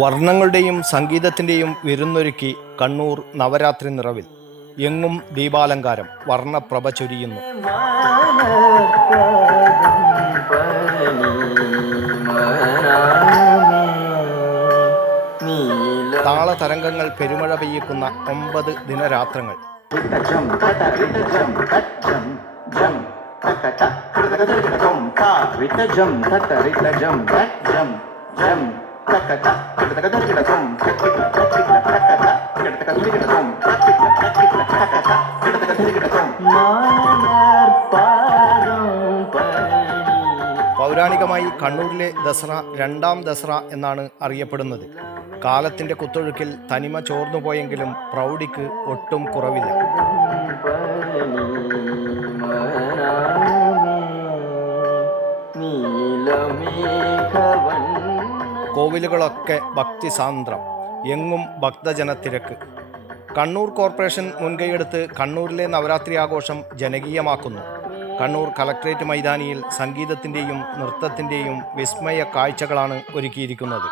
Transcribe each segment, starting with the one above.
വർണങ്ങളുടെയും സംഗീതത്തിന്റെയും വിരുന്നൊരുക്കി കണ്ണൂർ നവരാത്രി നിറവിൽ. എങ്ങും ദീപാലങ്കാരം വർണപ്രഭ ചൊരിയുന്നു താളതരംഗങ്ങൾ പെരുമഴ പെയ്യിക്കുന്ന ഒമ്പത് ദിനരാത്രങ്ങൾ ജം tata കണ്ണൂരിലെ ദസറ രണ്ടാം ദസറ എന്നാണ് അറിയപ്പെടുന്നത്. കാലത്തിന്റെ കുത്തൊഴുക്കിൽ തനിമ ചോർന്നുപോയെങ്കിലും പ്രൗഢിക്ക് ഒട്ടും കുറവില്ല. കോവിലുകളൊക്കെ ഭക്തിസാന്ദ്രം എങ്ങും ഭക്തജനത്തിരക്ക്. കണ്ണൂർ കോർപ്പറേഷൻ മുൻകൈയെടുത്ത് കണ്ണൂരിലെ നവരാത്രി ആഘോഷം ജനകീയമാക്കുന്നു. കണ്ണൂർ കളക്ട്രേറ്റ് മൈതാനിയിൽ സംഗീതത്തിന്റെയും നൃത്തത്തിന്റെയും വിസ്മയ കാഴ്ചകളാണ് ഒരുക്കിയിരിക്കുന്നത്.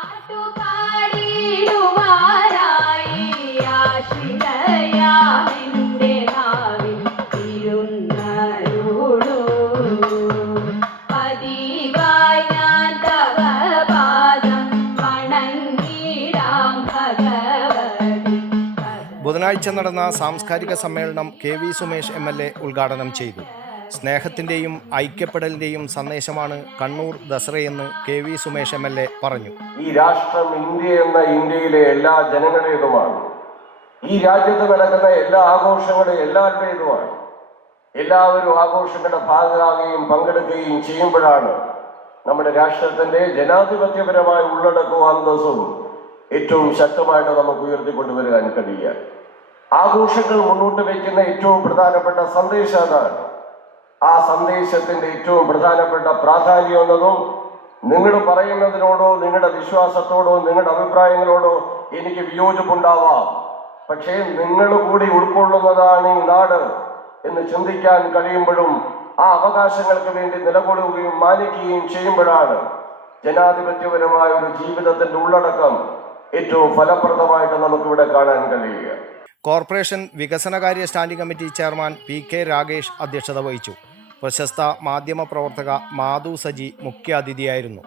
ബുധനാഴ്ച നടന്ന സാംസ്കാരിക സമ്മേളനം K V Sumesh M L A ഉദ്ഘാടനം ചെയ്തു. സ്നേഹത്തിന്റെയും ഐക്യപ്പെടലിന്റെയും സന്ദേശമാണ് Kannur ദസറയെന്ന് K V Sumesh M L A പറഞ്ഞു. ഈ രാഷ്ട്രം ഇന്ത്യ എന്ന ഇന്ത്യയിലെ എല്ലാ ജനങ്ങളുടേതുമാണ്. ഈ രാജ്യത്ത് നടക്കുന്ന എല്ലാ ആഘോഷങ്ങളും എല്ലാവരുടേതുമാണ്. എല്ലാവരും ആഘോഷങ്ങളുടെ ഭാഗമാകുകയും പങ്കെടുക്കുകയും ചെയ്യുമ്പോഴാണ് നമ്മുടെ രാഷ്ട്രത്തിന്റെ ജനാധിപത്യപരമായ ഉള്ളടക്കവും അന്തസ്സും ഏറ്റവും ശക്തമായിട്ട് നമുക്ക് ഉയർത്തിക്കൊണ്ടുവരാൻ കഴിയുക. ആഘോഷങ്ങൾ മുന്നോട്ട് വയ്ക്കുന്ന ഏറ്റവും പ്രധാനപ്പെട്ട സന്ദേശം അതാണ്. ആ സന്ദേശത്തിന്റെ ഏറ്റവും പ്രധാനപ്പെട്ട പ്രാധാന്യം എന്നതും നിങ്ങൾ പറയുന്നതിനോടോ നിങ്ങളുടെ വിശ്വാസത്തോടോ നിങ്ങളുടെ അഭിപ്രായങ്ങളോടോ എനിക്ക് വിയോജിപ്പുണ്ടാവാം. പക്ഷേ നിങ്ങൾ കൂടി ഉൾക്കൊള്ളുന്നതാണ് ഈ നാട് എന്ന് ചിന്തിക്കാൻ കഴിയുമ്പോഴും ആ അവകാശങ്ങൾക്ക് വേണ്ടി നിലകൊള്ളുകയും മാനിക്കുകയും ചെയ്യുമ്പോഴാണ് ജനാധിപത്യപരമായ ഒരു ജീവിതത്തിന്റെ ഉള്ളടക്കം ഏറ്റവും ഫലപ്രദമായിട്ട് നമുക്കിവിടെ കാണാൻ കഴിയുക. കോർപ്പറേഷൻ വികസനകാര്യ standing committee chairman P K Ragesh അധ്യക്ഷത വഹിച്ചു. പ്രശസ്ത മാധ്യമപ്രവർത്തക മാധു സജി മുഖ്യാതിഥിയായിരുന്നു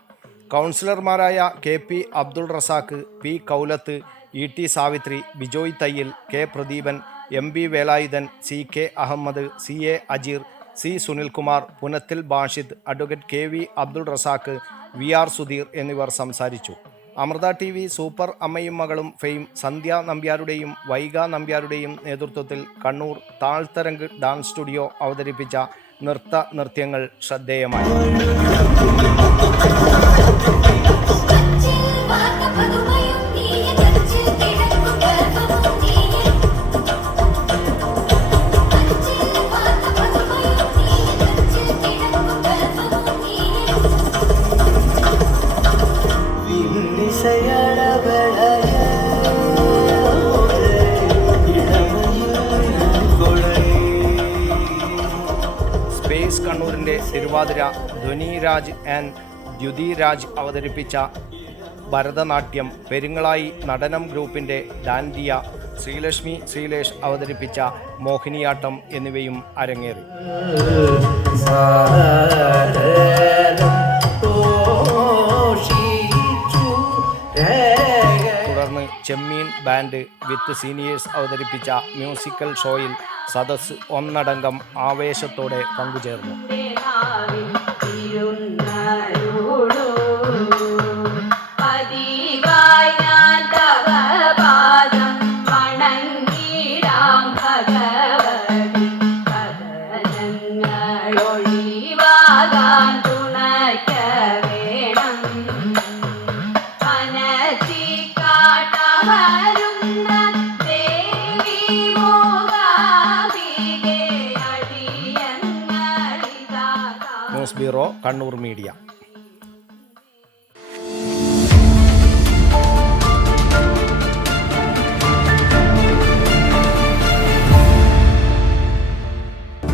കൗൺസിലർമാരായ K P Abdul Razak P Kaulath E T Savitri Bijoy Thayyil K Pradeepan M B Velayudhan C K Ahmed C A Ajeer C Sunilkumar Punathil Bashid advocate K V Abdul Razak V R Sudheer എന്നിവർ സംസാരിച്ചു. Amrita T V super അമ്മയും മകളും fame സന്ധ്യ നമ്പ്യാരുടെയും വൈഗ നമ്പ്യാരുടെയും നേതൃത്വത്തിൽ Kannur താഴ്ത്തരംഗ് dance studio അവതരിപ്പിച്ച നൃത്ത നൃത്യങ്ങൾ ശ്രദ്ധേയമായി. Space കണ്ണൂരിന്റെ തിരുവാതിര ധ്വനിരാജ് ആൻഡ് ദ്യുതിരാജ് അവതരിപ്പിച്ച ഭരതനാട്യം പെരുങ്ങളായി നടനം ഗ്രൂപ്പിന്റെ ഡാൻഡിയ ശ്രീലക്ഷ്മി ശ്രീലേഷ് അവതരിപ്പിച്ച മോഹിനിയാട്ടം എന്നിവയും അരങ്ങേറി. ചെമ്മീൻ ബാൻഡ് വിത്ത് സീനിയേഴ്സ് അവതരിപ്പിച്ച മ്യൂസിക്കൽ ഷോയിൽ സദസ് ഒന്നടങ്കം ആവേശത്തോടെ പങ്കുചേർന്നു. Bureau Kannur media.